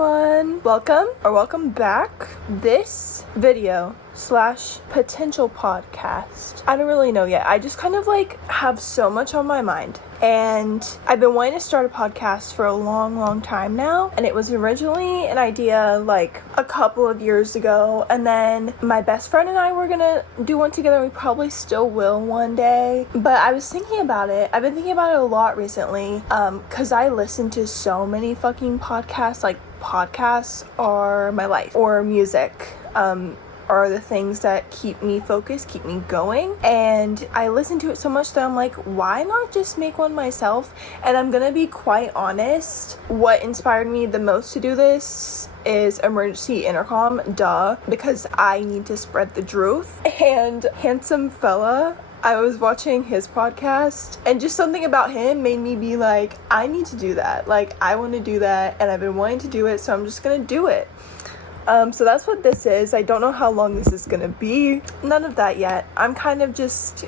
everyone, welcome back. This video / potential podcast, I don't really know yet. I just kind of have so much on my mind, and I've been wanting to start a podcast for a long time now, and it was originally an idea a couple of years ago, and then my best friend and I were gonna do one together. We probably still will one day, but I was thinking about it. I've been thinking about it a lot recently, because I listen to so many fucking podcasts. Podcasts are my life, or music are the things that keep me focused, keep me going, and I listen to it so much that I'm like, why not just make one myself? And I'm gonna be quite honest, what inspired me the most to do this is emergency intercom, because I need to spread the truth. And handsome fella, I was watching his podcast, and just something about him made me be like, I need to do that. I want to do that, and I've been wanting to do it, so I'm just gonna do it. So that's what this is. I don't know how long this is gonna be. None of that yet. I'm kind of just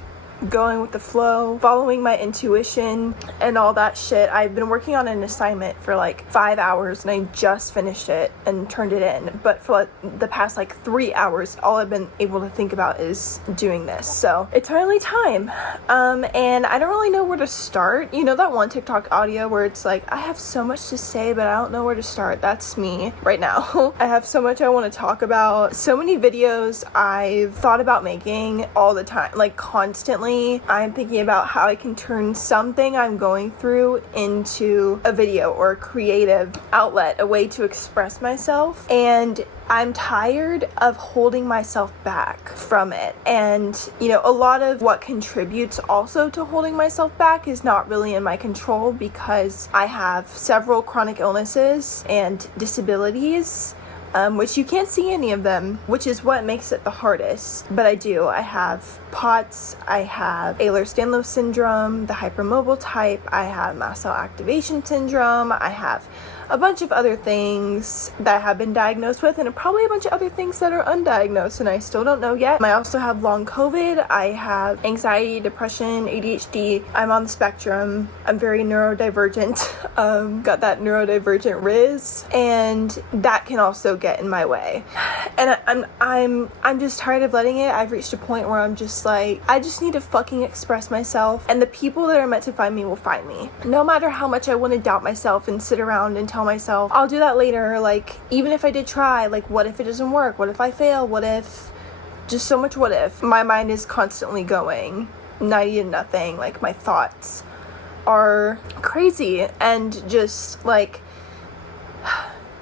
going with the flow, following my intuition and all that shit. I've been working on an assignment for 5 hours, and I just finished it and turned it in. But for the past 3 hours, all I've been able to think about is doing this. So it's finally time. And I don't really know where to start. You know that one TikTok audio where it's I have so much to say, but I don't know where to start? That's me right now. I have so much I want to talk about. So many videos I've thought about making all the time, constantly. I'm thinking about how I can turn something I'm going through into a video or a creative outlet, a way to express myself. And I'm tired of holding myself back from it. And, a lot of what contributes also to holding myself back is not really in my control, because I have several chronic illnesses and disabilities. Which you can't see any of them, which is what makes it the hardest. But I do. I have POTS, I have Ehlers-Danlos syndrome, the hypermobile type, I have mast cell activation syndrome, I have a bunch of other things that I have been diagnosed with, and probably a bunch of other things that are undiagnosed and I still don't know yet. I also have long COVID, I have anxiety, depression, ADHD, I'm on the spectrum, I'm very neurodivergent, got that neurodivergent Riz, and that can also get in my way. And I'm just tired of letting it. I've reached a point where I'm just I just need to fucking express myself, and the people that are meant to find me will find me. No matter how much I want to doubt myself and sit around and tell myself, I'll do that later, even if I did try, what if it doesn't work? What if I fail? What if? Just so much what if. My mind is constantly going 90 to nothing. My thoughts are crazy, and just when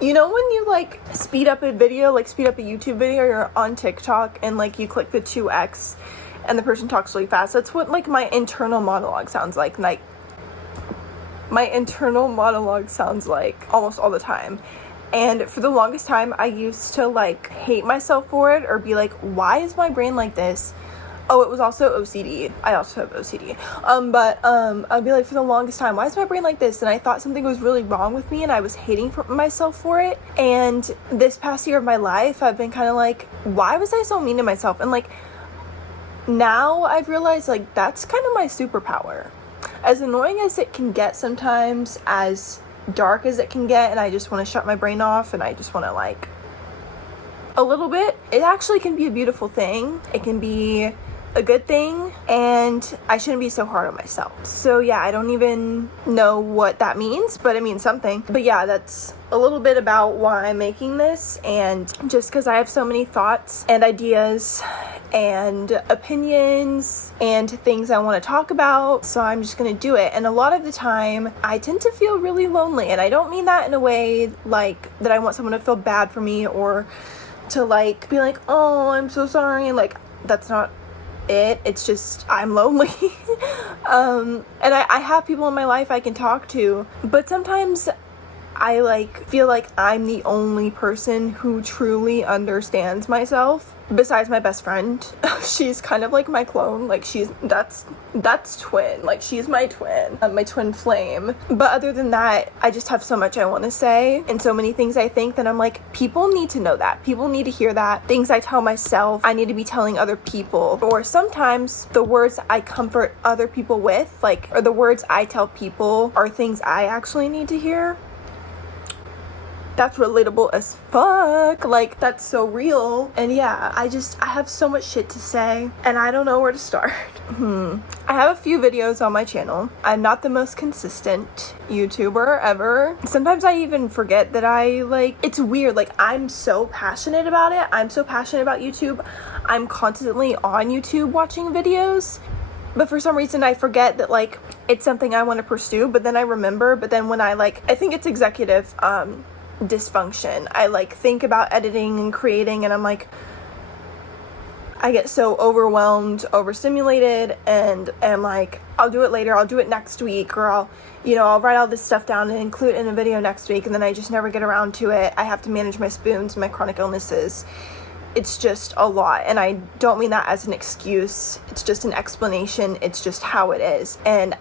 you speed up a video, speed up a YouTube video, or you're on TikTok and you click the 2x and the person talks really fast, that's what my internal monologue sounds like. My internal monologue sounds almost all the time. And for the longest time, I used to hate myself for it, or be why is my brain like this? Oh, it was also OCD. I also have OCD. But I'd be for the longest time, why is my brain like this? And I thought something was really wrong with me, and I was hating myself for it. And this past year of my life, I've been kind of why was I so mean to myself? And now I've realized that's kind of my superpower. As annoying as it can get sometimes, as dark as it can get, and I just want to shut my brain off, and I just want to a little bit, it actually can be a beautiful thing. It can be a good thing, and I shouldn't be so hard on myself. So yeah, I don't even know what that means, but it means something. But yeah, that's a little bit about why I'm making this, and just because I have so many thoughts and ideas and opinions and things I want to talk about, so I'm just gonna do it. And a lot of the time I tend to feel really lonely, and I don't mean that in a way that I want someone to feel bad for me, or to be oh, I'm so sorry, that's not it. It's just I'm lonely. And I have people in my life I can talk to, but sometimes I feel I'm the only person who truly understands myself, besides my best friend. She's kind of my clone. That's twin. She's my twin flame. But other than that, I just have so much I want to say, and so many things I think that I'm people need to know that. People need to hear that. Things I tell myself, I need to be telling other people. Or sometimes the words I comfort other people with, or the words I tell people, are things I actually need to hear. That's relatable as fuck. Like, that's so real. And yeah, I have so much shit to say and I don't know where to start. I have a few videos on my channel. I'm not the most consistent YouTuber ever. Sometimes I even forget that it's weird. Like, I'm so passionate about it. I'm so passionate about YouTube. I'm constantly on YouTube watching videos. But for some reason I forget that like it's something I want to pursue, but then I remember, but then when I think it's executive dysfunction. I like think about editing and creating and I'm like, I get so overwhelmed, overstimulated, and am like, I'll do it later, I'll do it next week, or I'll write all this stuff down and include it in a video next week, and then I just never get around to it. I have to manage my spoons, my chronic illnesses. It's just a lot, and I don't mean that as an excuse. It's just an explanation. It's just how it is, and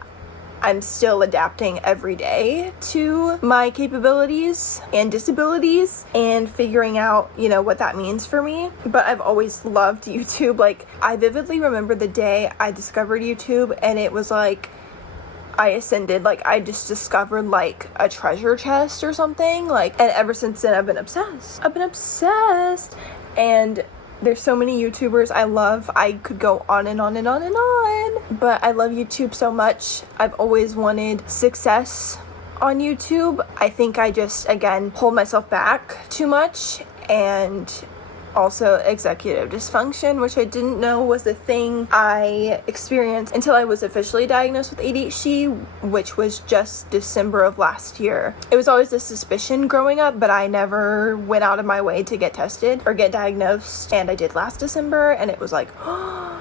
I'm still adapting every day to my capabilities and disabilities and figuring out, what that means for me. But I've always loved YouTube. Like, I vividly remember the day I discovered YouTube, and it was like I ascended. Like, I just discovered like a treasure chest or something. Like, and ever since then I've been obsessed. And there's so many YouTubers I love. I could go on and on and on and on, but I love YouTube so much. I've always wanted success on YouTube. I think I just, again, hold myself back too much, and also executive dysfunction, which I didn't know was a thing I experienced until I was officially diagnosed with ADHD, which was just December of last year. It was always a suspicion growing up, but I never went out of my way to get tested or get diagnosed, and I did last December, and it was like, oh,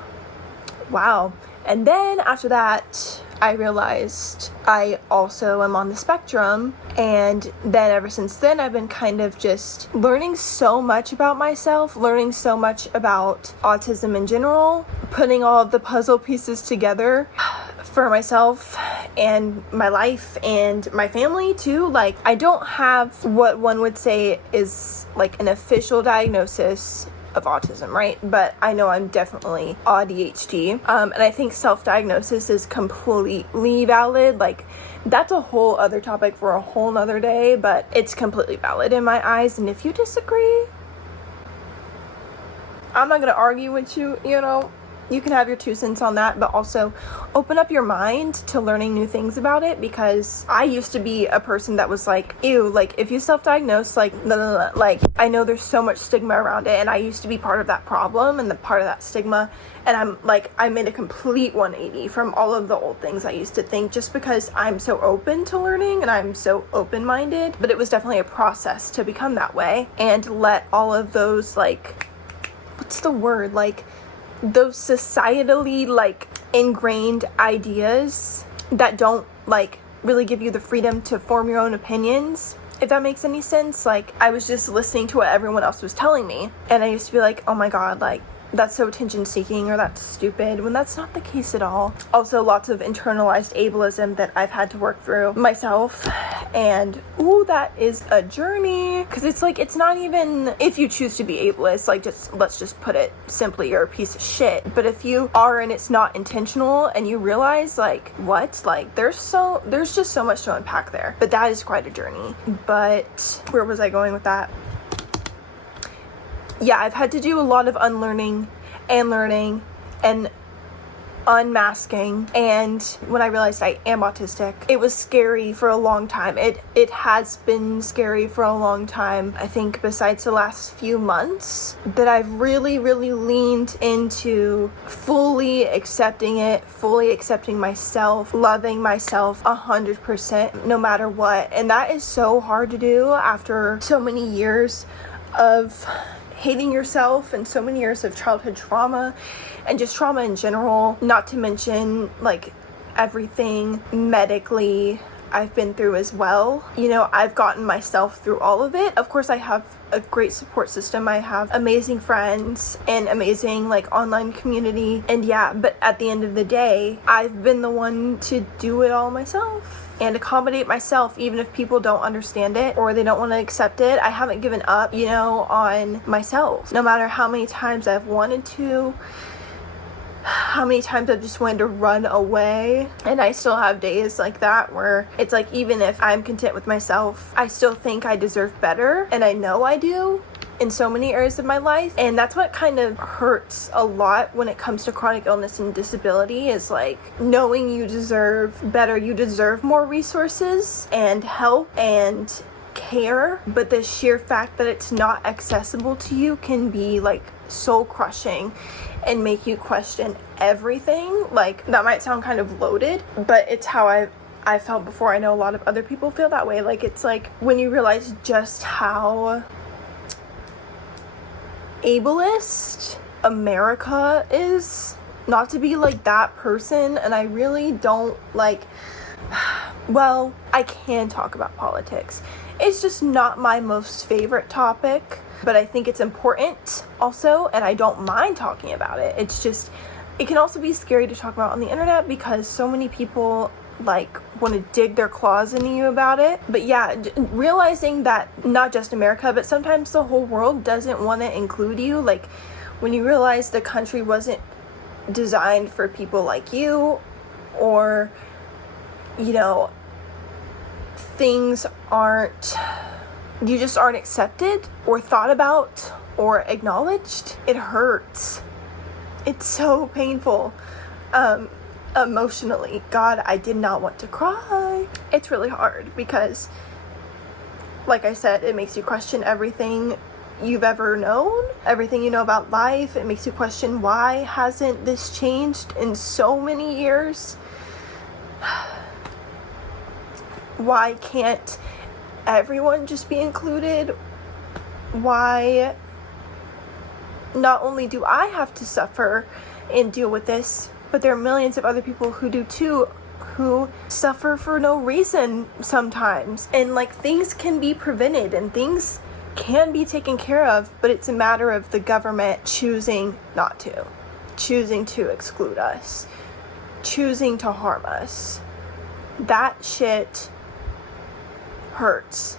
wow. And then after that, I realized I also am on the spectrum, and then ever since then I've been kind of just learning so much about myself, learning so much about autism in general, putting all of the puzzle pieces together for myself and my life and my family too. Like, I don't have what one would say is like an official diagnosis of autism, right? But I know I'm definitely ADHD, and I think self-diagnosis is completely valid. Like, that's a whole other topic for a whole nother day, but it's completely valid in my eyes, and if you disagree, I'm not gonna argue with you. You can have your 2 cents on that, but also open up your mind to learning new things about it, because I used to be a person that was like, ew, like, if you self-diagnose, like, no. Like, I know there's so much stigma around it, and I used to be part of that problem and the part of that stigma, and I'm like, I made a complete 180 from all of the old things I used to think, just because I'm so open to learning and I'm so open-minded. But it was definitely a process to become that way and let all of those, like, what's the word, like, those societally like ingrained ideas that don't like really give you the freedom to form your own opinions, if that makes any sense. Like, I was just listening to what everyone else was telling me, and I used to be like, oh my god, like, that's so attention seeking, or that's stupid, when that's not the case at all. Also, lots of internalized ableism that I've had to work through myself, and ooh, that is a journey, because it's like, it's not even if you choose to be ableist, like, just let's just put it simply, you're a piece of shit. But if you are and it's not intentional, and you realize like, what, like, there's just so much to unpack there. But that is quite a journey. But where was I going with that? Yeah, I've had to do a lot of unlearning and learning and unmasking, and when I realized I am autistic, it was scary for a long time. It has been scary for a long time. I think besides the last few months that I've really leaned into fully accepting it, fully accepting myself, loving myself 100% no matter what. And that is so hard to do after so many years of hating yourself and so many years of childhood trauma and just trauma in general, not to mention like everything medically I've been through as well. I've gotten myself through all of it. Of course, I have a great support system. I have amazing friends and amazing like online community, and yeah, but at the end of the day, I've been the one to do it all myself and accommodate myself, even if people don't understand it or they don't want to accept it. I haven't given up, on myself. No matter how many times I've wanted to, how many times I've just wanted to run away. And I still have days like that where it's like, even if I'm content with myself, I still think I deserve better, and I know I do in so many areas of my life. And that's what kind of hurts a lot when it comes to chronic illness and disability, is like knowing you deserve better, you deserve more resources and help and care, but the sheer fact that it's not accessible to you can be like soul crushing and make you question everything. Like, that might sound kind of loaded, but it's how I felt before. I know a lot of other people feel that way. Like, it's like when you realize just how ableist America is, not to be like that person. And I really don't like, well, I can talk about politics. It's just not my most favorite topic, but I think it's important also, and I don't mind talking about it. It's just, it can also be scary to talk about on the internet because so many people like want to dig their claws into you about it. But yeah, realizing that not just America, but sometimes the whole world doesn't want to include you. Like, when you realize the country wasn't designed for people like you, or, you know, things you just aren't accepted or thought about or acknowledged, it hurts. It's so painful. Emotionally, God, I did not want to cry. It's really hard because, like I said, it makes you question everything you've ever known, everything you know about life. It makes you question, why hasn't this changed in so many years? Why can't everyone just be included? Why not only do I have to suffer and deal with this, but there are millions of other people who do too, who suffer for no reason sometimes. And like, things can be prevented and things can be taken care of, but it's a matter of the government choosing not to, choosing to exclude us, choosing to harm us. That shit hurts,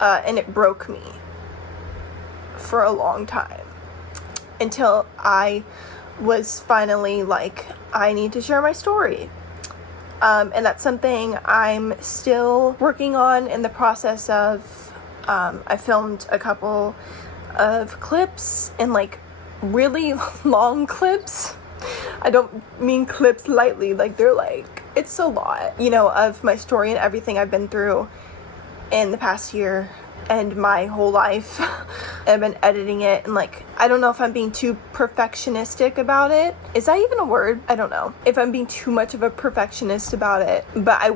and it broke me for a long time, until I was finally like, I need to share my story. And that's something I'm still working on, in the process of, I filmed a couple of clips, and like really long clips. I don't mean clips lightly, like they're like, it's a lot, you know, of my story and everything I've been through in the past year and my whole life. I've been editing it, and like, I don't know if I'm being too perfectionistic about it. Is that even a word? I don't know if I'm being too much of a perfectionist about it, but I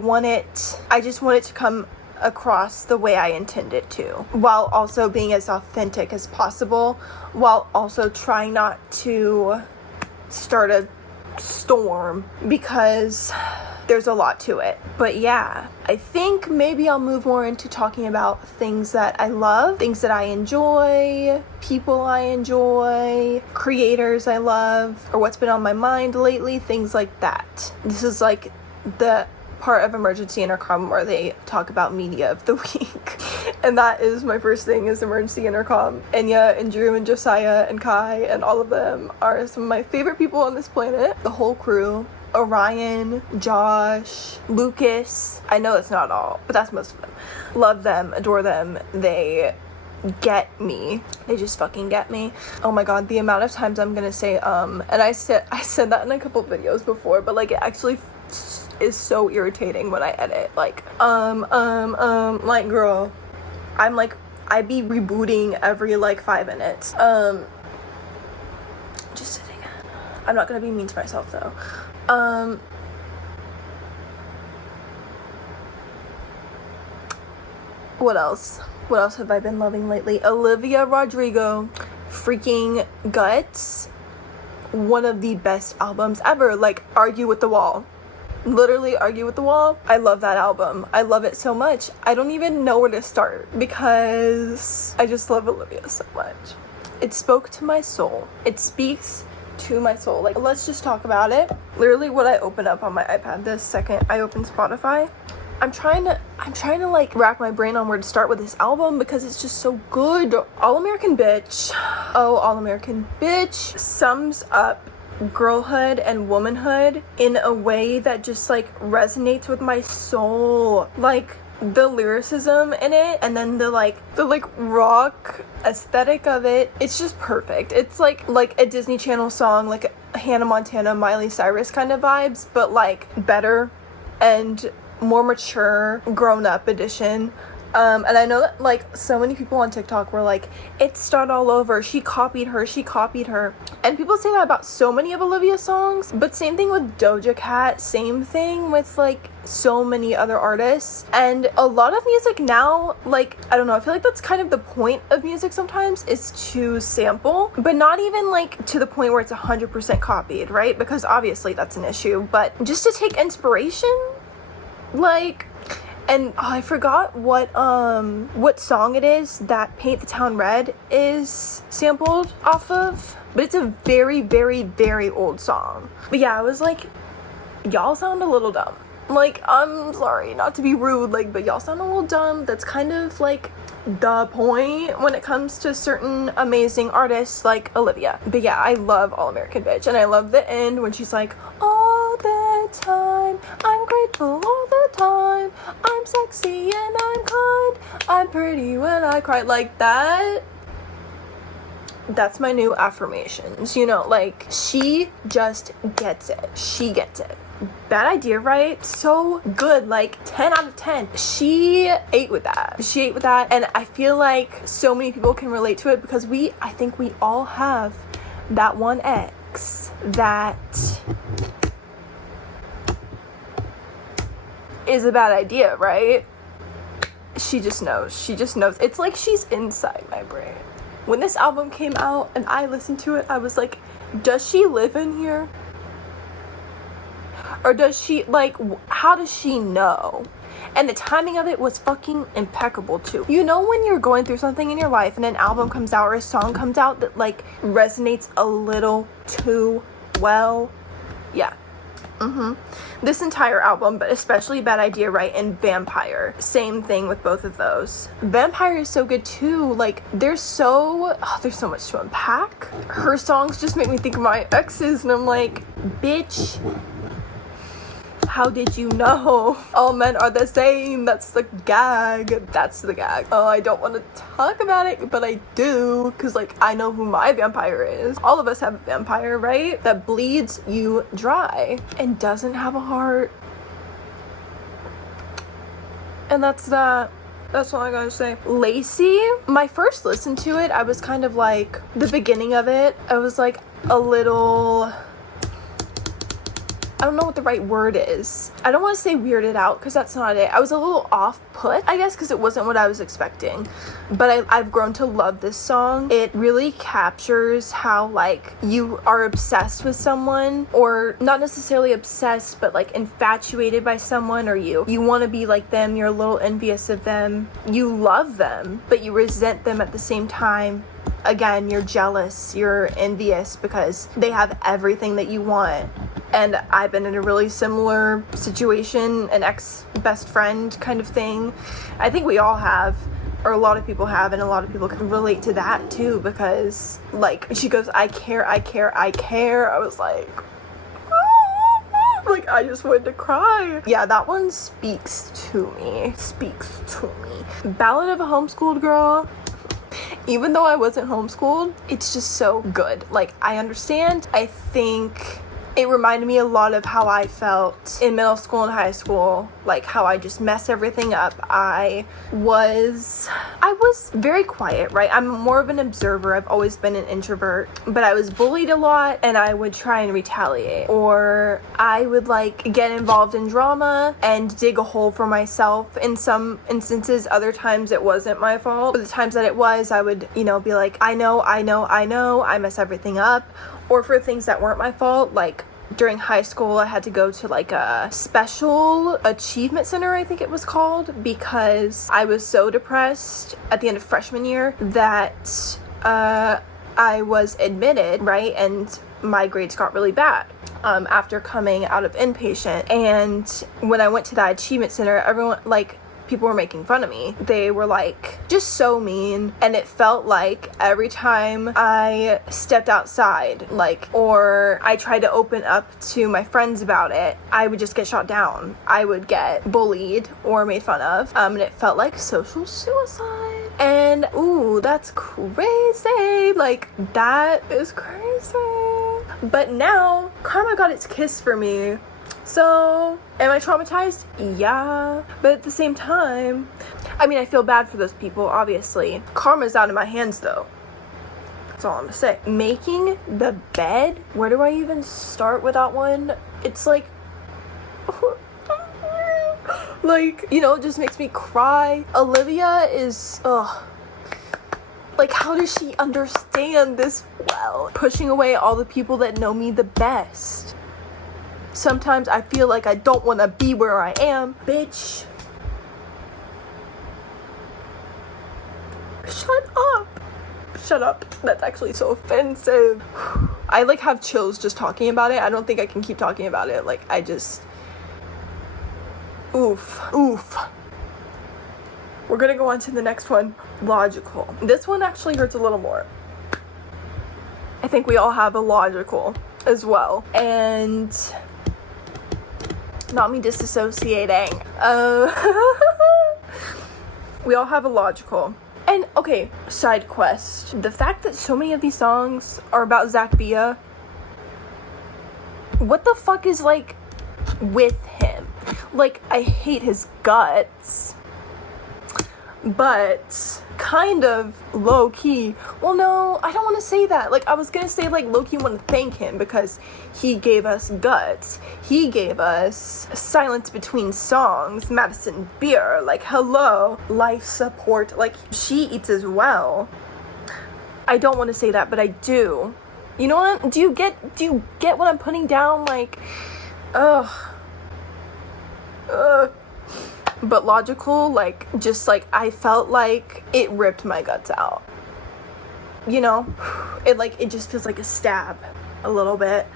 just want it to come across the way I intend it to, while also being as authentic as possible, while also trying not to start a storm, because there's a lot to it. But yeah, I think maybe I'll move more into talking about things that I love, things that I enjoy, people I enjoy, creators I love, or what's been on my mind lately, things like that. This is like the part of Emergency Intercom where they talk about media of the week. And that is my first thing, is Emergency Intercom. Enya and Drew and Josiah and Kai and all of them are some of my favorite people on this planet. The whole crew. Orion, Josh, Lucas. I know it's not all, but that's most of them. Love them, adore them. They get me. They just fucking get me. Oh my god, the amount of times I'm gonna say and I said that in a couple videos before, but like, it actually is so irritating when I edit. Like, like, girl, I'm like, I be rebooting every like 5 minutes. Just sitting. I'm not gonna be mean to myself though. What else? What else have I been loving lately? Olivia Rodrigo, freaking Guts. One of the best albums ever. Like, Argue with the Wall. Literally Argue with the Wall. I love that album. I love it so much. I don't even know where to start because I just love Olivia so much. It spoke to my soul. It speaks to my soul. Like, let's just talk about it. Literally what I open up on my iPad the second I open Spotify. I'm trying to like rack my brain on where to start with this album because it's just so good. All American Bitch. Oh, All American Bitch sums up girlhood and womanhood in a way that just like resonates with my soul. Like the lyricism in it, and then the rock aesthetic of it, it's just perfect. It's like a Disney Channel song, like a Hannah Montana, Miley Cyrus kind of vibes, but like better and more mature, grown-up edition. And I know that like so many people on TikTok were like, it's start all over, she copied her, and people say that about so many of Olivia's songs. But same thing with Doja Cat, same thing with like so many other artists. And a lot of music now, like, I don't know, I feel like that's kind of the point of music sometimes, is to sample, but not even like to the point where it's 100% copied, right? Because obviously that's an issue, but just to take inspiration, like. And I forgot what song it is that Paint the Town Red is sampled off of, but it's a very, very, very old song. But yeah, I was like, y'all sound a little dumb. Like, I'm sorry, not to be rude, like, but y'all sound a little dumb. That's kind of like the point when it comes to certain amazing artists like Olivia. But yeah, I love All American Bitch, and I love the end when she's like, all the time, I'm grateful all the time, I'm sexy and I'm kind, I'm pretty when I cry. Like that's my new affirmations, you know, like she just gets it. She gets it. Bad Idea, right? So good, like 10 out of 10. She ate with that. And I feel like so many people can relate to it because I think we all have that one ex that is a bad idea, right? She just knows. It's like she's inside my brain. When this album came out and I listened to it, I was like, does she live in here? Or does she, like, how does she know? And the timing of it was fucking impeccable too. You know when you're going through something in your life and an album comes out or a song comes out that like resonates a little too well? Yeah. This entire album, but especially Bad Idea, right, and Vampire. Same thing with both of those. Vampire is so good too. Like there's so much to unpack. Her songs just make me think of my exes, and I'm like, bitch, how did you know? All men are the same. That's the gag. Oh, I don't want to talk about it, but I do, because like I know who my vampire is. All of us have a vampire, right? That bleeds you dry and doesn't have a heart. And that's that. That's all I gotta say. Lacey, my first listen to it, I was kind of like, the beginning of it, I was like a little, I don't know what the right word is. I don't want to say weirded out because that's not it. I was a little off-put, I guess, because it wasn't what I was expecting. But I've grown to love this song. It really captures how, like, you are obsessed with someone, or not necessarily obsessed, but like infatuated by someone, or you want to be like them, you're a little envious of them, you love them, but you resent them at the same time. Again, you're jealous, you're envious because they have everything that you want. And I've been in a really similar situation, an ex-best friend kind of thing. I think we all have, or a lot of people have, and a lot of people can relate to that too, because like she goes, I care. I was like, like I just wanted to cry. Yeah, that one speaks to me. Ballad of a Homeschooled Girl. Even though I wasn't homeschooled, it's just so good. Like, I understand. I think it reminded me a lot of how I felt in middle school and high school, like how I just messed everything up. I was very quiet, right? I'm more of an observer. I've always been an introvert, but I was bullied a lot and I would try and retaliate, or I would like get involved in drama and dig a hole for myself in some instances. Other times it wasn't my fault, but the times that it was, I would, be like, I know, I mess everything up. Or for things that weren't my fault, like during high school, I had to go to like a special achievement center, I think it was called, because I was so depressed at the end of freshman year that I was admitted, right? And my grades got really bad after coming out of inpatient. And when I went to that achievement center, everyone, like, people were making fun of me. They were like just so mean, and it felt like every time I stepped outside, like, or I tried to open up to my friends about it, I would just get shot down. I would get bullied or made fun of, and it felt like social suicide. And ooh, that's crazy. Like, that is crazy. But now karma got its kiss for me. So, am I traumatized? Yeah. But at the same time, I mean, I feel bad for those people, obviously. Karma's out of my hands, though. That's all I'm gonna say. Making the bed? Where do I even start with that one? It's like... like, you know, it just makes me cry. Olivia is... ugh. Like, how does she understand this well? Pushing away all the people that know me the best. Sometimes I feel like I don't want to be where I am. Bitch. Shut up. Shut up. That's actually so offensive. I like have chills just talking about it. I don't think I can keep talking about it. Like, I just... oof. Oof. We're gonna go on to the next one. Logical. This one actually hurts a little more. I think we all have a logical as well. And... not me disassociating. We all have a logical. And, okay, side quest. The fact that so many of these songs are about Zach Bia, what the fuck is, like, with him? Like, I hate his guts, but kind of low-key. Well, no, I don't want to say that. Like, I was gonna say, like, low-key want to thank him because he gave us guts. He gave us silence between songs, Madison Beer, like, hello, life support. Like, she eats as well. I don't want to say that, but I do. You know what? Do you get what I'm putting down? Like, ugh. But logical, like, just, like, I felt like it ripped my guts out. You know? It, like, it just feels like a stab. A little bit.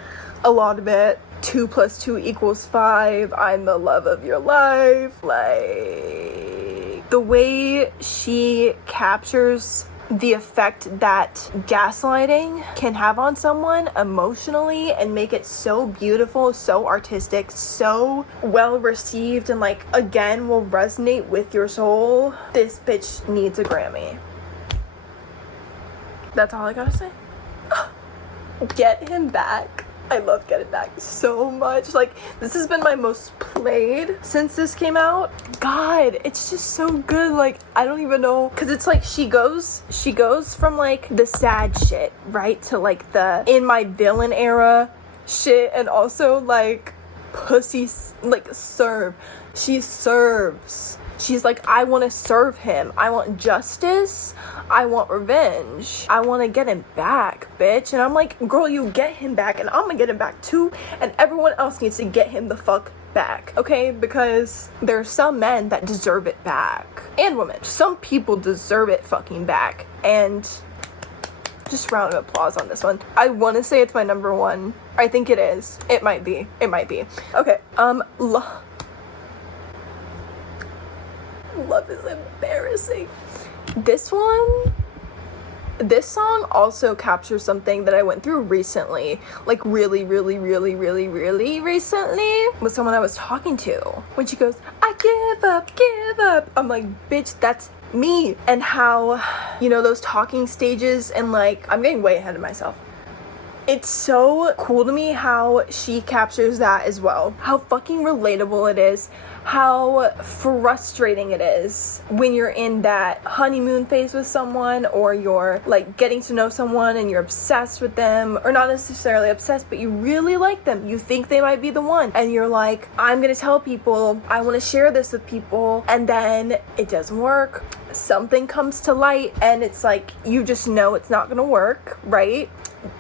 A lot of it. 2 + 2 = 5. I'm the love of your life. Like, the way she captures the effect that gaslighting can have on someone emotionally and make it so beautiful, so artistic, so well received, and, like, again will resonate with your soul. This bitch needs a Grammy. That's all I gotta say. Get him back. I love Get It Back so much. Like, this has been my most played since this came out. God, it's just so good. Like, I don't even know, because it's like she goes from, like, the sad shit, right, to, like, the in my villain era shit, and also, like, pussy, like, serve. She serves. She's like, I want to serve him. I want justice. I want revenge. I want to get him back, bitch. And I'm like, girl, you get him back, and I'm gonna get him back too. And everyone else needs to get him the fuck back, okay? Because there are some men that deserve it back. And women. Some people deserve it fucking back. And just round of applause on this one. I want to say it's my number one. I think it is. It might be. It might be. Okay. Love is embarrassing. This song also captures something that I went through recently, like really recently, with someone I was talking to. When she goes, I give up, I'm like, bitch, that's me. And how, you know, those talking stages, and, like, I'm getting way ahead of myself. It's so cool to me how she captures that as well. How fucking relatable it is. How frustrating it is when you're in that honeymoon phase with someone, or you're, like, getting to know someone and you're obsessed with them, or not necessarily obsessed, but you really like them. You think they might be the one, and you're like, I'm gonna tell people, I want to share this with people, and then it doesn't work. Something comes to light, and it's like, you just know it's not gonna work, right?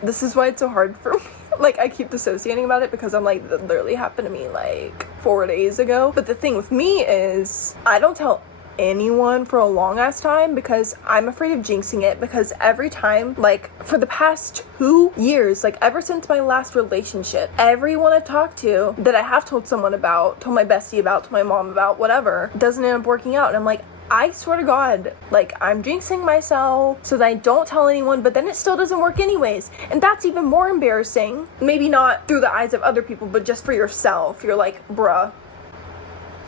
This is why it's so hard for me. Like, I keep dissociating about it because I'm like, that literally happened to me like 4 days ago. But the thing with me is, I don't tell anyone for a long ass time because I'm afraid of jinxing it, because every time, like for the past 2 years, like ever since my last relationship, everyone I've talked to that I have told someone about, told my bestie about, told my mom about, whatever, doesn't end up working out. And I'm like, I swear to God, like I'm jinxing myself so that I don't tell anyone, but then it still doesn't work anyways. And that's even more embarrassing. Maybe not through the eyes of other people, but just for yourself. You're like, bruh,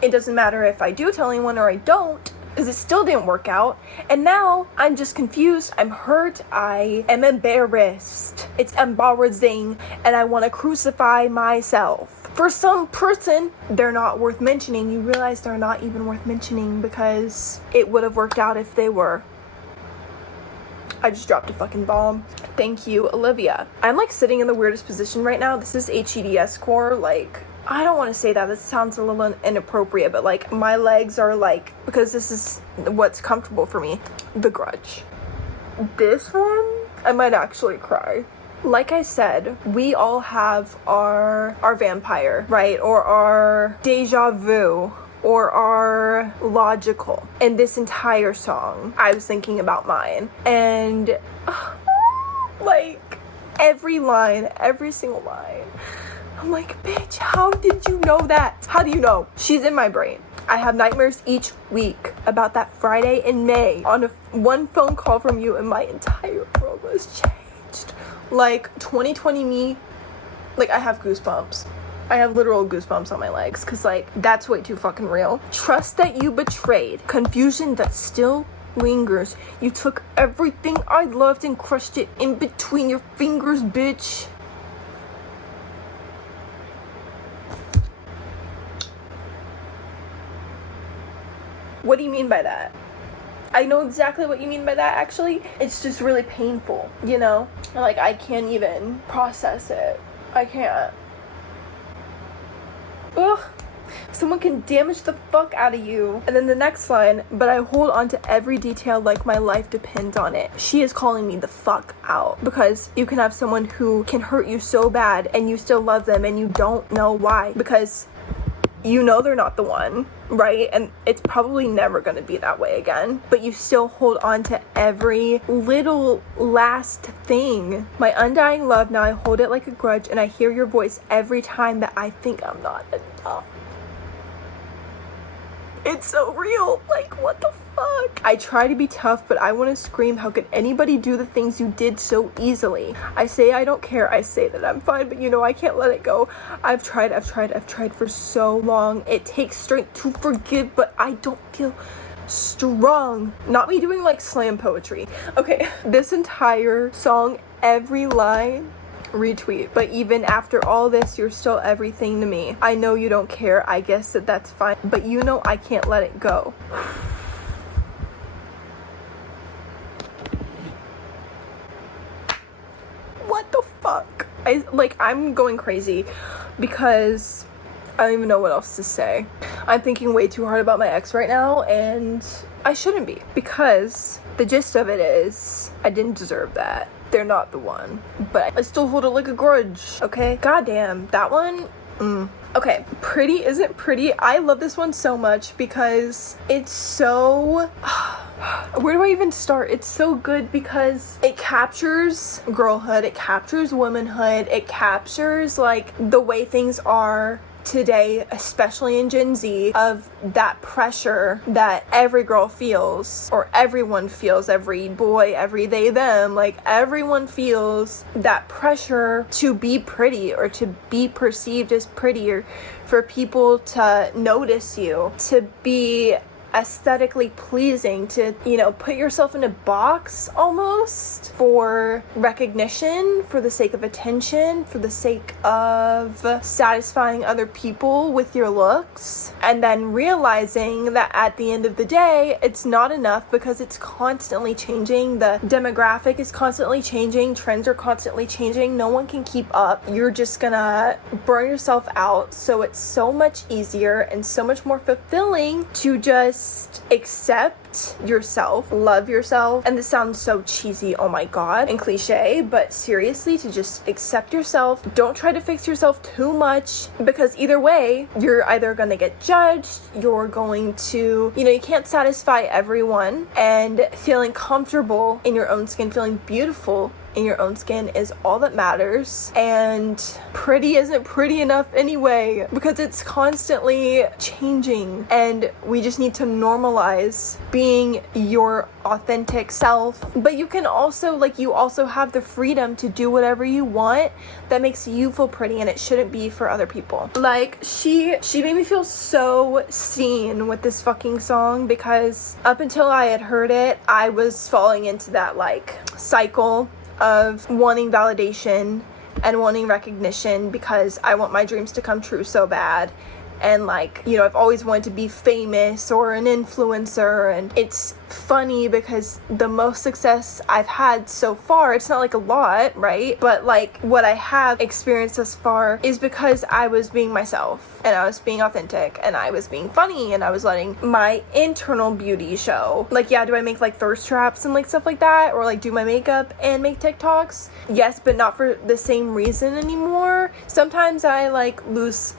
it doesn't matter if I do tell anyone or I don't, because it still didn't work out. And now I'm just confused, I'm hurt, I am embarrassed. It's embarrassing, and I want to crucify myself. For some person, they're not worth mentioning. You realize they're not even worth mentioning because it would have worked out if they were. I just dropped a fucking bomb. Thank you, Olivia. I'm like sitting in the weirdest position right now. This is HEDS core. Like, I don't want to say that. This sounds a little inappropriate, but like my legs are like, because this is what's comfortable for me. The Grudge. This one, I might actually cry. Like I said, we all have our vampire, right? Or our deja vu, or our logical. In this entire song, I was thinking about mine. And like every line, every single line, I'm like, bitch, how did you know that? How do you know? She's in my brain. I have nightmares each week about that Friday in May. On one phone call from you and my entire world was changed. Like 2020 me, like I have goosebumps. I have literal goosebumps on my legs because like that's way too fucking real. Trust that you betrayed, confusion that still lingers. You took everything I loved and crushed it in between your fingers, bitch. What do you mean by that? I know exactly what you mean by that, actually. It's just really painful, you know? Like, I can't even process it. I can't. Ugh. Someone can damage the fuck out of you. And then the next line, but I hold on to every detail like my life depends on it. She is calling me the fuck out. Because you can have someone who can hurt you so bad and you still love them and you don't know why. Because you know they're not the one, right? And it's probably never going to be that way again. But you still hold on to every little last thing. My undying love, now I hold it like a grudge, and I hear your voice every time that I think I'm not enough. It's so real. Like, what the fuck? I try to be tough, but I want to scream. How could anybody do the things you did so easily? I say I don't care. I say that I'm fine, but you know I can't let it go. I've tried for so long. It takes strength to forgive, but I don't feel strong. Not me doing like slam poetry. Okay, this entire song, every line, retweet. But even after all this, you're still everything to me. I know you don't care. I guess that's fine, but you know I can't let it go. What the fuck? I'm going crazy because I don't even know what else to say. I'm thinking way too hard about my ex right now, and I shouldn't be, because the gist of it is I didn't deserve that. They're not the one, but I still hold it like a grudge, okay? Goddamn, that one, Okay, Pretty Isn't Pretty. I love this one so much because it's so... Where do I even start? It's so good because it captures girlhood, it captures womanhood, it captures, like, the way things are today, especially in Gen Z, of that pressure that every girl feels, or everyone feels, every boy, every they, them, like everyone feels that pressure to be pretty or to be perceived as pretty, or for people to notice you, to be aesthetically pleasing, to, you know, put yourself in a box almost for recognition, for the sake of attention, for the sake of satisfying other people with your looks, and then realizing that at the end of the day it's not enough because it's constantly changing. The demographic is constantly changing, trends are constantly changing, no one can keep up. You're just gonna burn yourself out. So it's so much easier and so much more fulfilling to just just accept yourself, love yourself. And this sounds so cheesy, oh my god, and cliche, but seriously, to just accept yourself. Don't try to fix yourself too much, because either way, you're either gonna get judged, you're going to, you can't satisfy everyone, and feeling comfortable in your own skin, feeling beautiful in your own skin is all that matters. And pretty isn't pretty enough anyway, because it's constantly changing, and we just need to normalize being your authentic self. But you can also, you also have the freedom to do whatever you want that makes you feel pretty, and it shouldn't be for other people. She made me feel so seen with this fucking song, because up until I had heard it, I was falling into that cycle of wanting validation and wanting recognition, because I want my dreams to come true so bad. And I've always wanted to be famous or an influencer, and it's funny because the most success I've had so far, it's not a lot, right? But what I have experienced thus far is because I was being myself, and I was being authentic, and I was being funny, and I was letting my internal beauty show. Yeah, do I make thirst traps and stuff like that, or do my makeup and make TikToks? Yes, but not for the same reason anymore. Sometimes I lose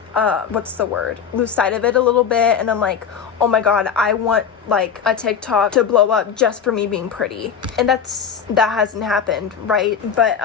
lose sight of it a little bit, and I'm oh my god, I want a TikTok to blow up just for me being pretty, and that hasn't happened, right? But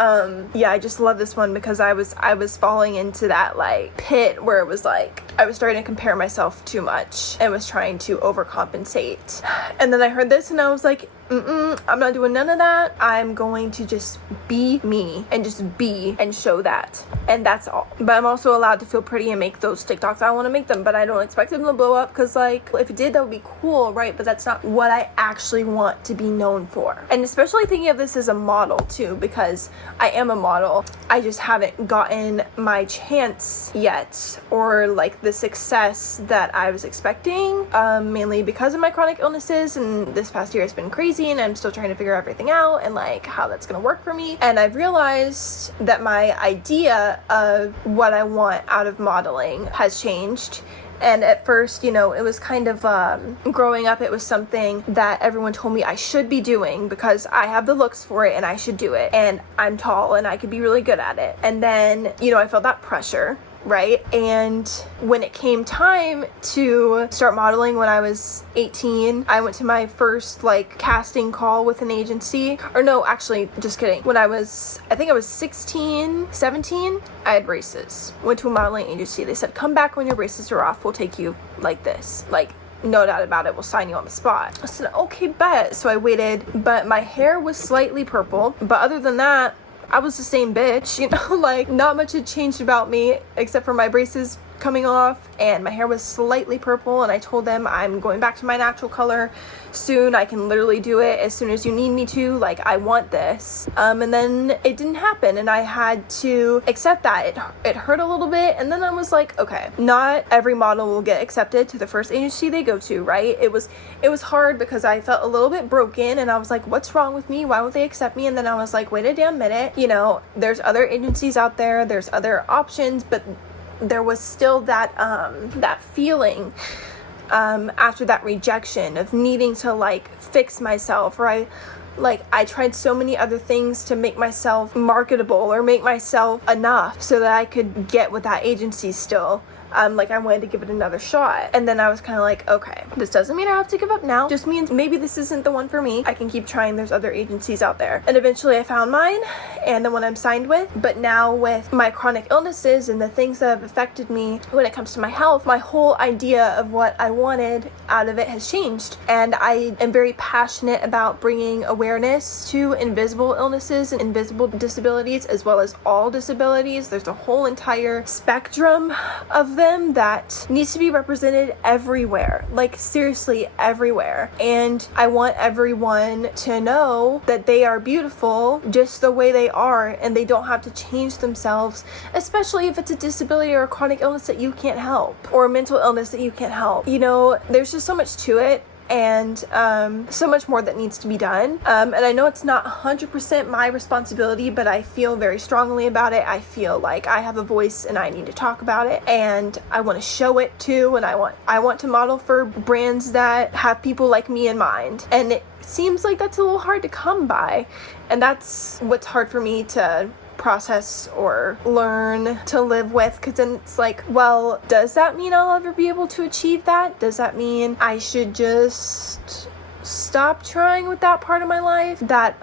yeah, I just love this one because I was falling into that pit where it was I was starting to compare myself too much and was trying to overcompensate. And then I heard this and I was I'm not doing none of that. I'm going to just be me and just be and show that, and that's all. But I'm also allowed to feel pretty and make those TikToks. I want to make them, but I don't expect them to blow up, because if it did, that would be cool, right? But that's not what I actually want to be known for. And especially thinking of this as a model too, because I am a model. I just haven't gotten my chance yet, or the success that I was expecting, mainly because of my chronic illnesses, and this past year has been crazy, and I'm still trying to figure everything out and how that's gonna work for me. And I've realized that my idea of what I want out of modeling has changed. And at first, it was kind of, growing up, it was something that everyone told me I should be doing because I have the looks for it and I should do it, and I'm tall and I could be really good at it. And then, I felt that pressure, right? And when it came time to start modeling when I was 18, I went to my first casting call with an agency. Or no, actually, just kidding. When I think I was 16, 17, I had braces. Went to a modeling agency. They said, come back when your braces are off. We'll take you like this. No doubt about it, we'll sign you on the spot. I said, okay, bet. So I waited, but my hair was slightly purple. But other than that, I was the same bitch, not much had changed about me except for my braces coming off, and my hair was slightly purple, and I told them I'm going back to my natural color soon. I can literally do it as soon as you need me to, I want this. And then it didn't happen, and I had to accept that. It hurt a little bit, and then I was okay, not every model will get accepted to the first agency they go to, right? It was hard because I felt a little bit broken, and I was what's wrong with me? Why won't they accept me? And then I was wait a damn minute, there's other agencies out there, there's other options, but there was still that feeling after that rejection of needing to fix myself, right? I tried so many other things to make myself marketable or make myself enough so that I could get with that agency still. I wanted to give it another shot. And then I was kind of okay, this doesn't mean I have to give up now. Just means maybe this isn't the one for me. I can keep trying. There's other agencies out there. And eventually I found mine and the one I'm signed with. But now with my chronic illnesses and the things that have affected me when it comes to my health, my whole idea of what I wanted out of it has changed. And I am very passionate about bringing awareness to invisible illnesses and invisible disabilities, as well as all disabilities. There's a whole entire spectrum of them that needs to be represented everywhere, seriously everywhere. And I want everyone to know that they are beautiful just the way they are, and they don't have to change themselves, especially if it's a disability or a chronic illness that you can't help, or a mental illness that you can't help. There's just so much to it. and so much more that needs to be done. And I know it's not 100% my responsibility, but I feel very strongly about it. I feel like I have a voice and I need to talk about it, and I want to show it too, and I want to model for brands that have people like me in mind. And it seems like that's a little hard to come by, and that's what's hard for me to process or learn to live with, because then it's like, well, does that mean I'll ever be able to achieve that? Does that mean I should just stop trying with that part of my life, that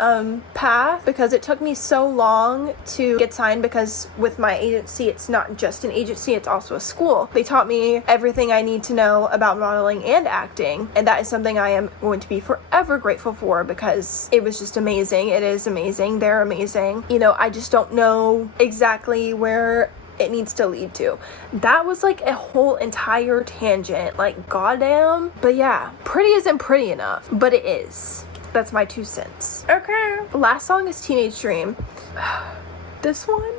path? Because it took me so long to get signed, because with my agency, it's not just an agency, it's also a school. They taught me everything I need to know about modeling and acting, and that is something I am going to be forever grateful for, because it was just amazing. It is amazing. They're amazing. You know, I just don't know exactly where it needs to lead to. That was like a whole entire tangent, like goddamn. But yeah, pretty isn't pretty enough, but it is. That's my 2 cents. Okay, last song is Teenage Dream. This one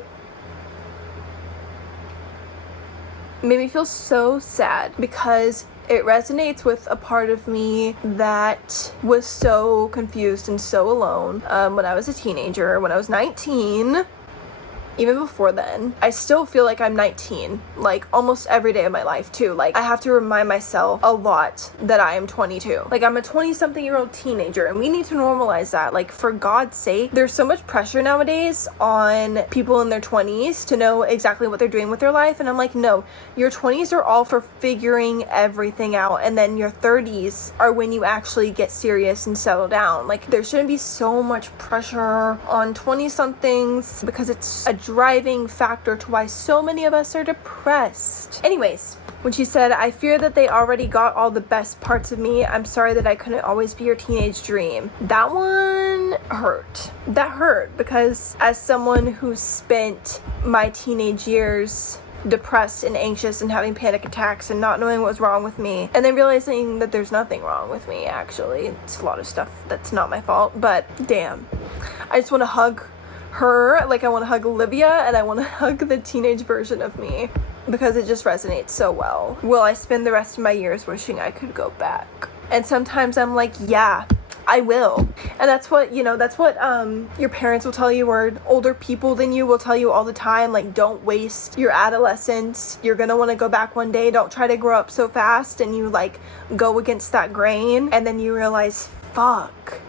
made me feel so sad, because it resonates with a part of me that was so confused and so alone when I was a teenager, when I was 19. Even before then, I still feel like I'm 19, like almost every day of my life too. Like I have to remind myself a lot that I am 22. Like I'm a 20-something-year-old teenager, and we need to normalize that. Like, for God's sake, there's so much pressure nowadays on people in their 20s to know exactly what they're doing with their life. And I'm like, no, your 20s are all for figuring everything out, and then your 30s are when you actually get serious and settle down. Like, there shouldn't be so much pressure on 20-somethings, because it's a driving factor to why so many of us are depressed. Anyways, when she said, "I fear that they already got all the best parts of me. I'm sorry that I couldn't always be your teenage dream." That one hurt. That hurt, because as someone who spent my teenage years depressed and anxious and having panic attacks and not knowing what was wrong with me, and then realizing that there's nothing wrong with me, actually. It's a lot of stuff that's not my fault, but damn. I just want to hug her, like I want to hug Olivia, and I want to hug the teenage version of me, because it just resonates so well. Will I spend the rest of my years wishing I could go back? And sometimes I'm like, yeah, I will. And that's what, you know, that's what your parents will tell you, or older people than you will tell you all the time. Like, don't waste your adolescence. You're gonna want to go back one day. Don't try to grow up so fast, and you like go against that grain, and then you realize, fuck,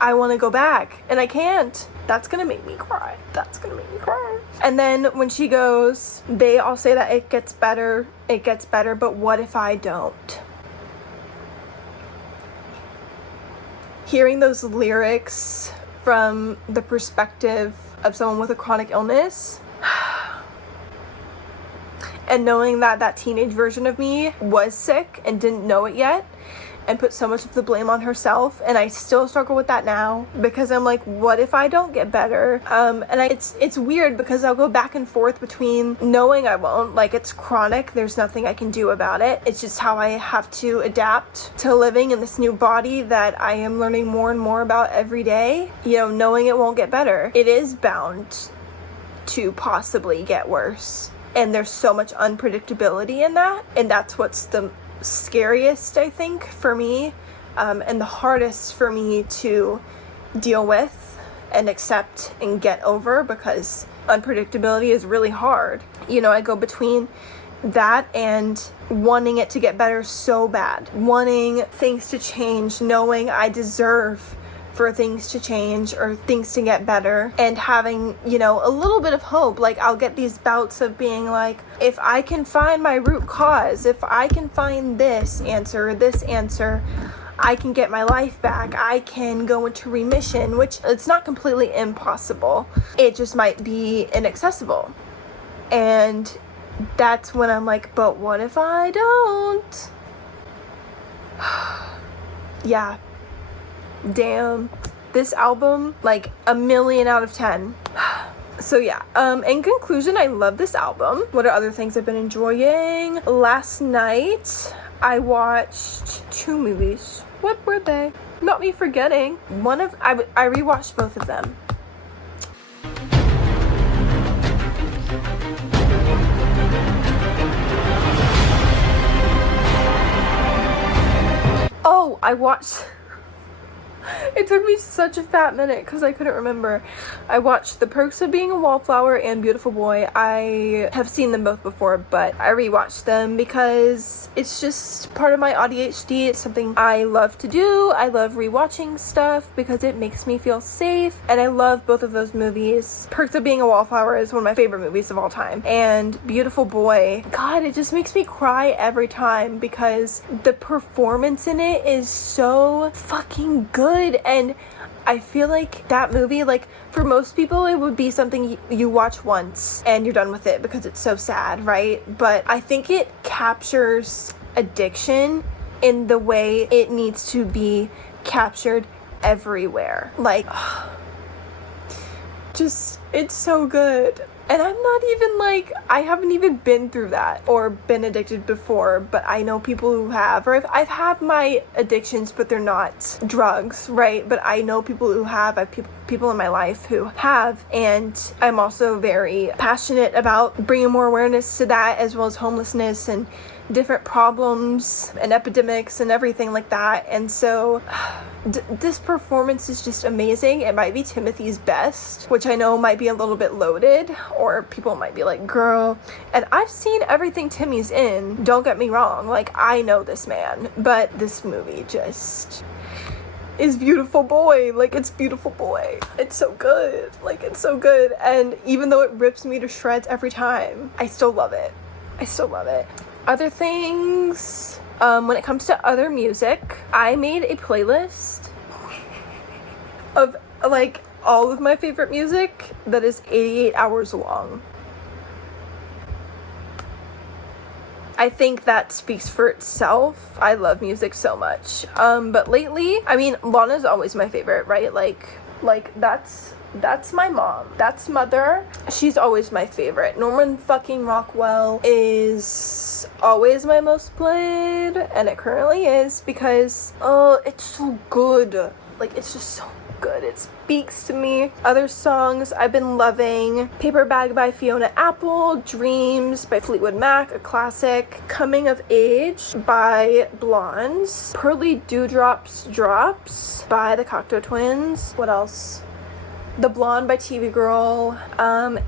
I want to go back, and I can't. That's gonna make me cry. That's gonna make me cry. And then when she goes, they all say that it gets better, but what if I don't? Hearing those lyrics from the perspective of someone with a chronic illness, and knowing that that teenage version of me was sick and didn't know it yet, and put so much of the blame on herself, and I still struggle with that now, because I'm like, what if I don't get better? It's weird, because I'll go back and forth between knowing I won't, like it's chronic, there's nothing I can do about it, it's just how I have to adapt to living in this new body that I am learning more and more about every day, you know, knowing it won't get better. It is bound to possibly get worse, and there's so much unpredictability in that, and that's what's the scariest, I think, for me, and the hardest for me to deal with and accept and get over, because unpredictability is really hard. You know, I go between that and wanting it to get better so bad, wanting things to change, knowing I deserve for things to change or things to get better, and having, you know, a little bit of hope. Like, I'll get these bouts of being like, if I can find my root cause, if I can find this answer, I can get my life back. I can go into remission, which it's not completely impossible. It just might be inaccessible. And that's when I'm like, but what if I don't? Yeah. Damn. This album, like a million out of 10. So yeah, in conclusion, I love this album. What are other things I've been enjoying? Last night, I watched 2 movies. What were they? Not me forgetting. I rewatched both of them. I watched it took me such a fat minute because I couldn't remember. I watched The Perks of Being a Wallflower and Beautiful Boy. I have seen them both before, but I rewatched them because it's just part of my ADHD. It's something I love to do. I love rewatching stuff because it makes me feel safe, and I love both of those movies. Perks of Being a Wallflower is one of my favorite movies of all time, and Beautiful Boy, God, it just makes me cry every time because the performance in it is so fucking good. And I feel like that movie, like, for most people it would be something you watch once and you're done with it because it's so sad, right? But I think it captures addiction in the way it needs to be captured everywhere. Like, just, it's so good. And I'm not even like, I haven't even been through that or been addicted before, but I know people who have, or I've had my addictions, but they're not drugs, right? But I know people who have, I have people in my life who have, and I'm also very passionate about bringing more awareness to that, as well as homelessness and different problems and epidemics and everything like that. And so this performance is just amazing. It might be Timothy's best, which I know might be a little bit loaded, or people might be like, girl, and I've seen everything Timmy's in, don't get me wrong, like, I know this man, but this movie just is Beautiful Boy. Like, it's Beautiful Boy. It's so good. Like, it's so good. And even though it rips me to shreds every time, I still love it. I still love it. Other things, when it comes to other music, I made a playlist of, like, all of my favorite music that is 88 hours long. I think that speaks for itself. I love music so much. But lately, I mean, Lana's always my favorite, right? Like that's my mom. That's Mother. She's always my favorite. Norman fucking Rockwell is always my most played, and it currently is because, it's so good. Like, it's just so good. It speaks to me. Other songs I've been loving: Paper Bag by Fiona Apple, Dreams by Fleetwood Mac, a classic, Coming of Age by Blondes, Pearly Dewdrops Drops by the Cocteau Twins. What else? The Blonde by TV Girl,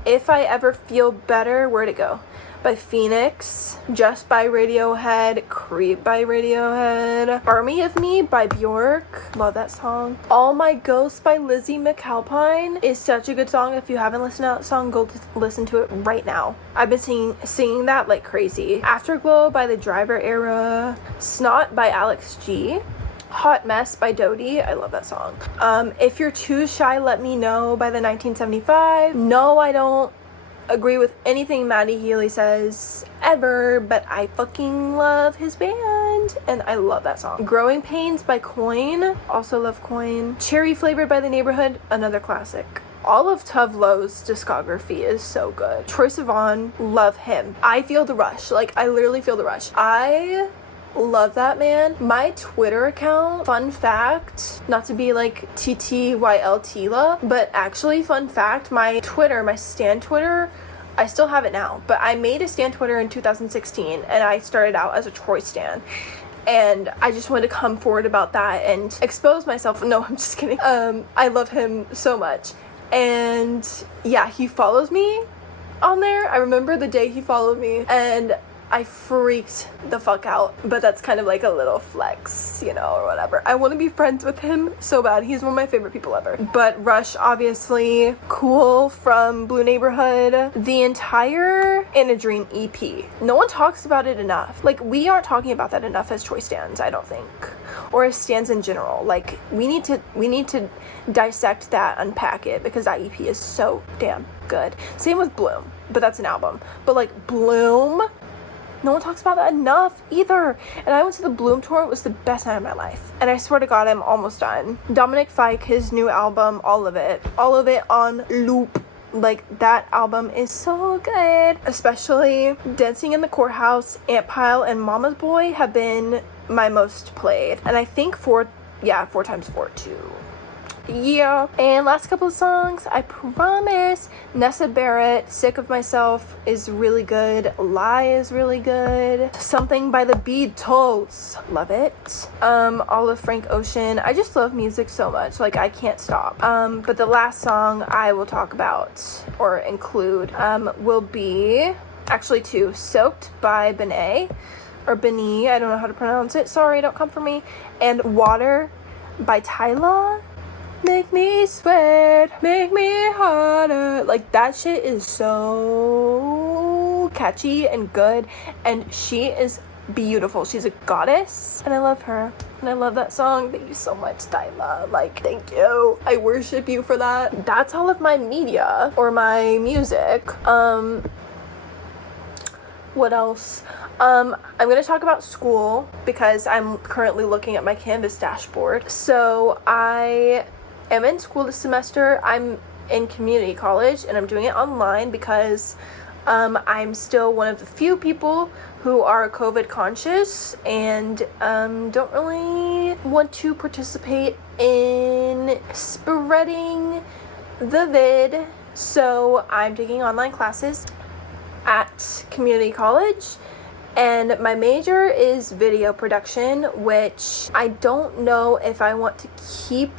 If I Ever Feel Better, Where'd It Go? By Phoenix, Just by Radiohead, Creep by Radiohead, Army of Me by Bjork, love that song. All My Ghosts by Lizzie McAlpine is such a good song. If you haven't listened to that song, go listen to it right now. I've been singing that like crazy. Afterglow by The Driver Era, Snot by Alex G, Hot Mess by Dodie, I love that song. If You're Too Shy, Let Me Know by the 1975. No, I don't agree with anything Maddie Healy says ever, but I fucking love his band and I love that song. Growing Pains by Coin, also love Coin. Cherry Flavored by The Neighborhood, another classic. All of Tove Lo's discography is so good. Troye Sivan, love him. I feel the rush. Like, I literally feel the rush. I love that man. My Twitter account, fun fact, not to be like TTYL Tila, but actually, fun fact, my Twitter, my Stan Twitter, I still have it now, but I made a Stan Twitter in 2016 and I started out as a Troy Stan. And I just wanted to come forward about that and expose myself. No, I'm just kidding. I love him so much. And yeah, he follows me on there. I remember the day he followed me and I freaked the fuck out, but that's kind of like a little flex, you know, or whatever. I want to be friends with him so bad. He's one of my favorite people ever. But Rush, obviously. Cool from Blue Neighborhood. The entire In a Dream EP. No one talks about it enough. Like, we aren't talking about that enough as Troy stans, I don't think. Or as stans in general. Like, we need to dissect that, unpack it, because that EP is so damn good. Same with Bloom, but that's an album. But like, Bloom, no one talks about that enough either. And I went to the Bloom tour. It was the best night of my life. And I swear to God, I'm almost done. Dominic Fike, his new album, all of it on loop. Like, that album is so good. Especially Dancing in the Courthouse, Ant Pile, and Mama's Boy have been my most played. And I think 4x4 too. Yeah. And last couple of songs, I promise. Nessa Barrett, Sick of Myself is really good. Lie is really good. Something by the Beatles, love it. All of Frank Ocean. I just love music so much, like I can't stop. But the last song I will talk about or include will be actually two. Soaked by Benet, or Benet, I don't know how to pronounce it, sorry, don't come for me. And Water by Tyla. Make me sweat, make me harder. Like, that shit is so catchy and good, and she is beautiful. She's a goddess, and I love her, and I love that song. Thank you so much, Tyla. Like, thank you. I worship you for that. That's all of my media, or my music. What else? I'm going to talk about school because I'm currently looking at my Canvas dashboard. So I am in school this semester. I'm in community college and I'm doing it online because I'm still one of the few people who are COVID conscious and don't really want to participate in spreading the vid. So I'm taking online classes at community college, and my major is video production, which I don't know if I want to keep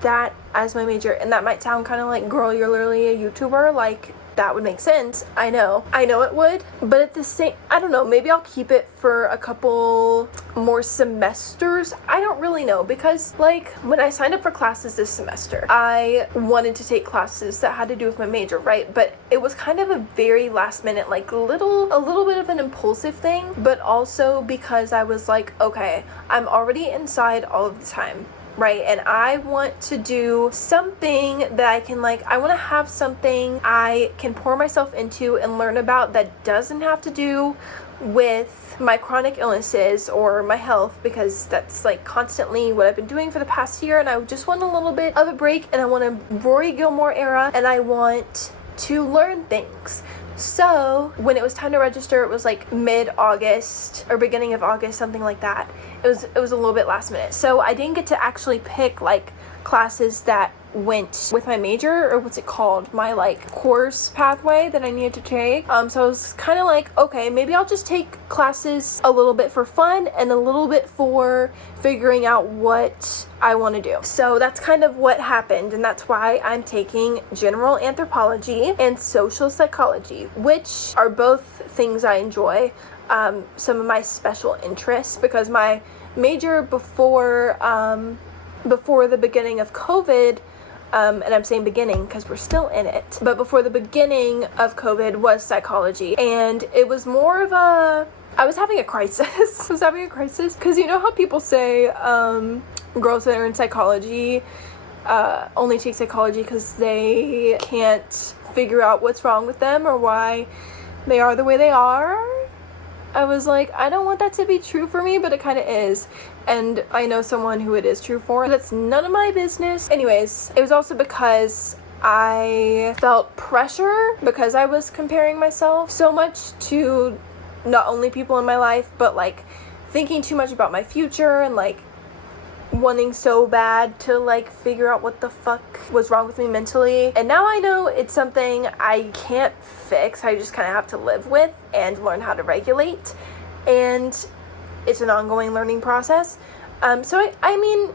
that as my major. And that might sound kind of like, girl, you're literally a YouTuber, like that would make sense. I know it would, but at the same, I don't know, maybe I'll keep it for a couple more semesters. I don't really know, because like when I signed up for classes this semester, I wanted to take classes that had to do with my major, right? But it was kind of a very last minute, like a little bit of an impulsive thing, but also because I was like, okay, I'm already inside all of the time, right? And I want to do something that I can, like, I want to have something I can pour myself into and learn about that doesn't have to do with my chronic illnesses or my health, because that's like constantly what I've been doing for the past year, and I just want a little bit of a break, and I want a Rory Gilmore era, and I want to learn things. So when it was time to register, it was like mid-August or beginning of August, something like that. It was a little bit last minute. So I didn't get to actually pick like classes that went with my major, or what's it called, my like course pathway that I needed to take. So I was kind of like, okay, maybe I'll just take classes a little bit for fun and a little bit for figuring out what I want to do. So that's kind of what happened, and that's why I'm taking general anthropology and social psychology, which are both things I enjoy. Some of my special interests, because my major before the beginning of COVID, and I'm saying beginning because we're still in it, but before the beginning of COVID was psychology, and it was more of a, I was having a crisis. Because you know how people say girls that are in psychology only take psychology because they can't figure out what's wrong with them or why they are the way they are? I was like, I don't want that to be true for me, but it kind of is. And I know someone who it is true for. That's none of my business. Anyways, it was also because I felt pressure because I was comparing myself so much to not only people in my life, but like thinking too much about my future and like wanting so bad to like figure out what the fuck was wrong with me mentally. And now I know it's something I can't fix. I just kind of have to live with and learn how to regulate, and it's an ongoing learning process. So I mean,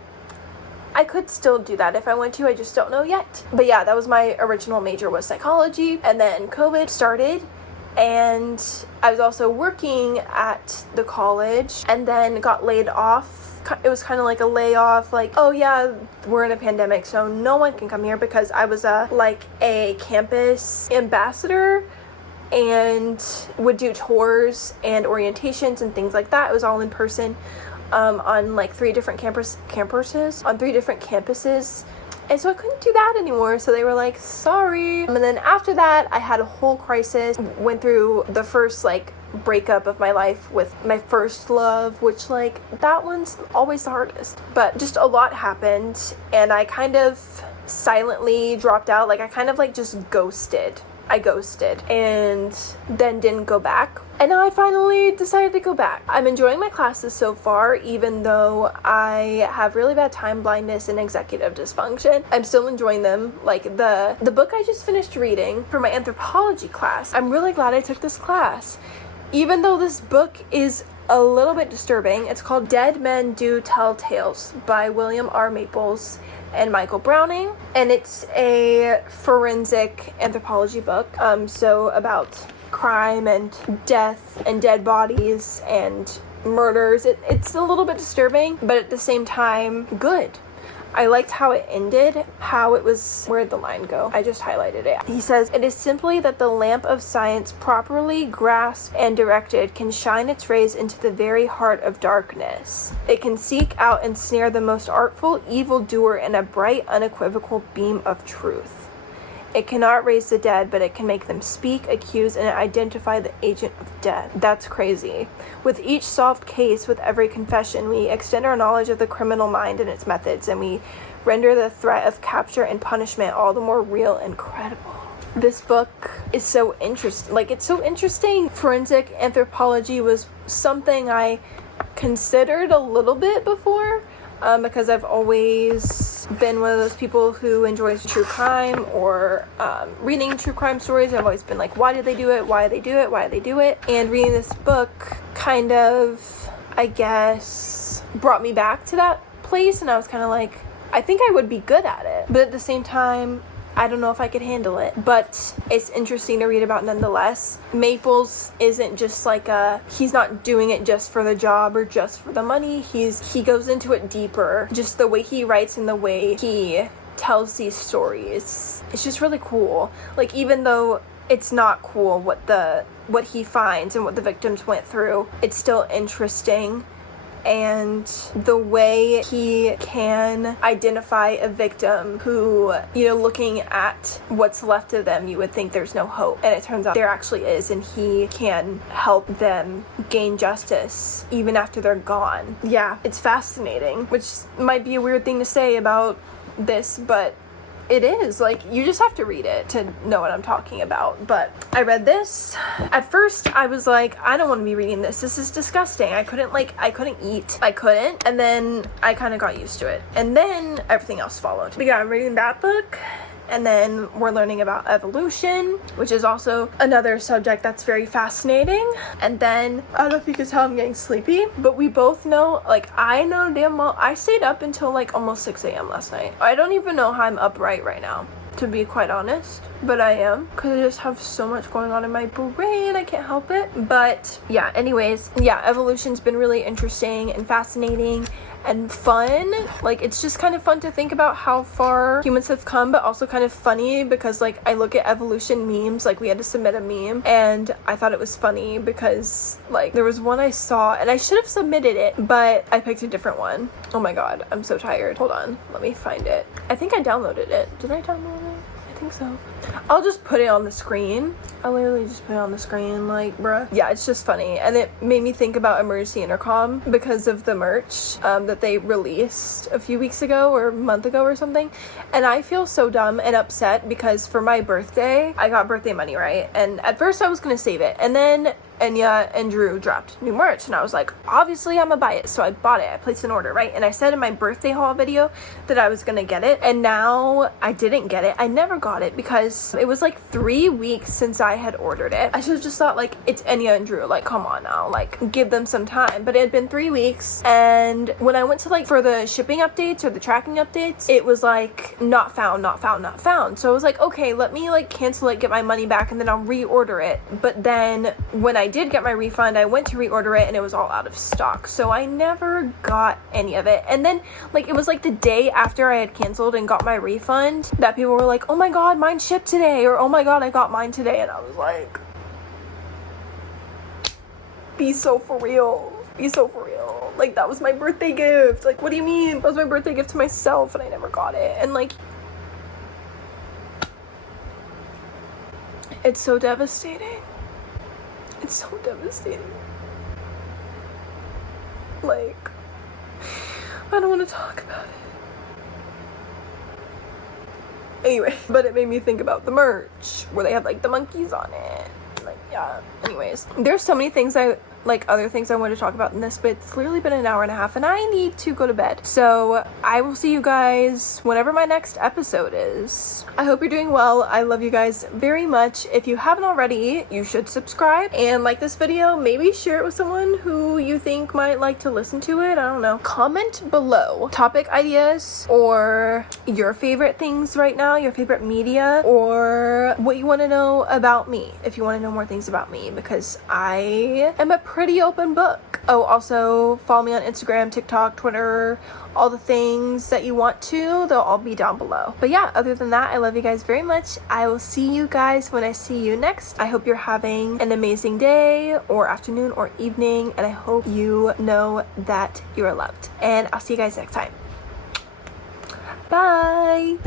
I could still do that if I want to, I just don't know yet. But yeah, that was my original major, was psychology, and then COVID started, and I was also working at the college and then got laid off. It was kind of like a layoff, like, oh yeah, we're in a pandemic, so no one can come here, because I was like a campus ambassador and would do tours and orientations and things like that. It was all in person on like 3 different campuses. And so I couldn't do that anymore, so they were like, sorry. And then after that, I had a whole crisis. Went through the first like breakup of my life with my first love, which like, that one's always the hardest. But just a lot happened, and I kind of silently dropped out. Like, I kind of like just ghosted. I ghosted and then didn't go back. And now I finally decided to go back. I'm enjoying my classes so far, even though I have really bad time blindness and executive dysfunction. I'm still enjoying them. Like the book I just finished reading for my anthropology class, I'm really glad I took this class. Even though this book is a little bit disturbing, it's called Dead Men Do Tell Tales by William R. Maples and Michael Browning, and it's a forensic anthropology book, so about crime and death and dead bodies and murders. It's a little bit disturbing, but at the same time, good. I liked how it ended, how it was, where'd the line go? I just highlighted it. He says, "It is simply that the lamp of science, properly grasped and directed, can shine its rays into the very heart of darkness. It can seek out and snare the most artful evildoer in a bright, unequivocal beam of truth. It cannot raise the dead, but it can make them speak, accuse, and identify the agent of death." That's crazy. "With each solved case, with every confession, we extend our knowledge of the criminal mind and its methods, and we render the threat of capture and punishment all the more real and credible." This book is so interesting. Like, it's so interesting. Forensic anthropology was something I considered a little bit before, because I've always been one of those people who enjoys true crime or reading true crime stories. I've always been like, why did they do it? Why did they do it? Why did they do it? And reading this book kind of, I guess, brought me back to that place, and I was kind of like, I think I would be good at it. But at the same time, I don't know if I could handle it, but it's interesting to read about nonetheless. Maples isn't just like he's not doing it just for the job or just for the money. He goes into it deeper. Just the way he writes and the way he tells these stories, it's just really cool. Like, even though it's not cool what he finds and what the victims went through, it's still interesting. And the way he can identify a victim who, looking at what's left of them, you would think there's no hope. And it turns out there actually is, and he can help them gain justice even after they're gone. Yeah, it's fascinating, which might be a weird thing to say about this, but it is. Like, you just have to read it to know what I'm talking about. But I read this. At first, I was like, I don't want to be reading this. This is disgusting. I couldn't eat. I couldn't. And then I kind of got used to it. And then everything else followed. But yeah, I'm reading that book. And then we're learning about evolution, which is also another subject that's very fascinating. And then, I don't know if you can tell I'm getting sleepy, but we both know, like, I know damn well, I stayed up until like almost 6 a.m. last night. I don't even know how I'm upright right now, to be quite honest, but I am, because I just have so much going on in my brain, I can't help it. But yeah, anyways, yeah, evolution's been really interesting and fascinating and fun. Like, it's just kind of fun to think about how far humans have come, but also kind of funny because, like, I look at evolution memes, like, we had to submit a meme, and I thought it was funny because, like, there was one I saw, and I should have submitted it, but I picked a different one. Oh my god, I'm so tired. Hold on, let me find it. I think I downloaded it. Did I download it? I think so. I'll just put it on the screen. I literally just put it on the screen, like, bruh. Yeah, it's just funny. And it made me think about Emergency Intercom because of the merch that they released a few weeks ago or a month ago or something. And I feel so dumb and upset because for my birthday, I got birthday money, right? And at first I was gonna save it. And then Enya and Drew dropped new merch, and I was like, obviously I'm gonna buy it. So I bought it. I placed an order, right? And I said in my birthday haul video that I was gonna get it, and now I didn't get it. I never got it because it was like 3 weeks since I had ordered it. I should have just thought, like, it's Enya and Drew, like, come on now, like, give them some time. But it had been 3 weeks, and when I went to, like, for the shipping updates or the tracking updates, it was like, not found, not found, not found. So I was like, okay, let me, like, cancel it, get my money back, and then I'll reorder it. But then when I did get my refund, I went to reorder it, and it was all out of stock. So I never got any of it. And then, like, it was like the day after I had canceled and got my refund that people were like, oh my god, mine shipped today, or oh my god, I got mine today. And I was like, be so for real. Be so for real. Like, that was my birthday gift. Like, what do you mean? That was my birthday gift to myself, and I never got it. And, like, it's so devastating. It's so devastating. Like, I don't want to talk about it. Anyway, but it made me think about the merch where they have like the monkeys on it. Like, yeah. Anyways, there's so many things other things I want to talk about in this, but it's literally been an hour and a half and I need to go to bed. So I will see you guys whenever my next episode is. I hope you're doing well. I love you guys very much. If you haven't already, you should subscribe and like this video. Maybe share it with someone who you think might like to listen to it. I don't know. Comment below topic ideas or your favorite things right now, your favorite media, or what you want to know about me. If you want to know more things about me, because I am a pretty open book. Oh, also follow me on Instagram, TikTok, Twitter, all the things that you want to, they'll all be down below. But yeah, other than that, I love you guys very much. I will see you guys when I see you next. I hope you're having an amazing day or afternoon or evening, and I hope you know that you are loved. And I'll see you guys next time. Bye.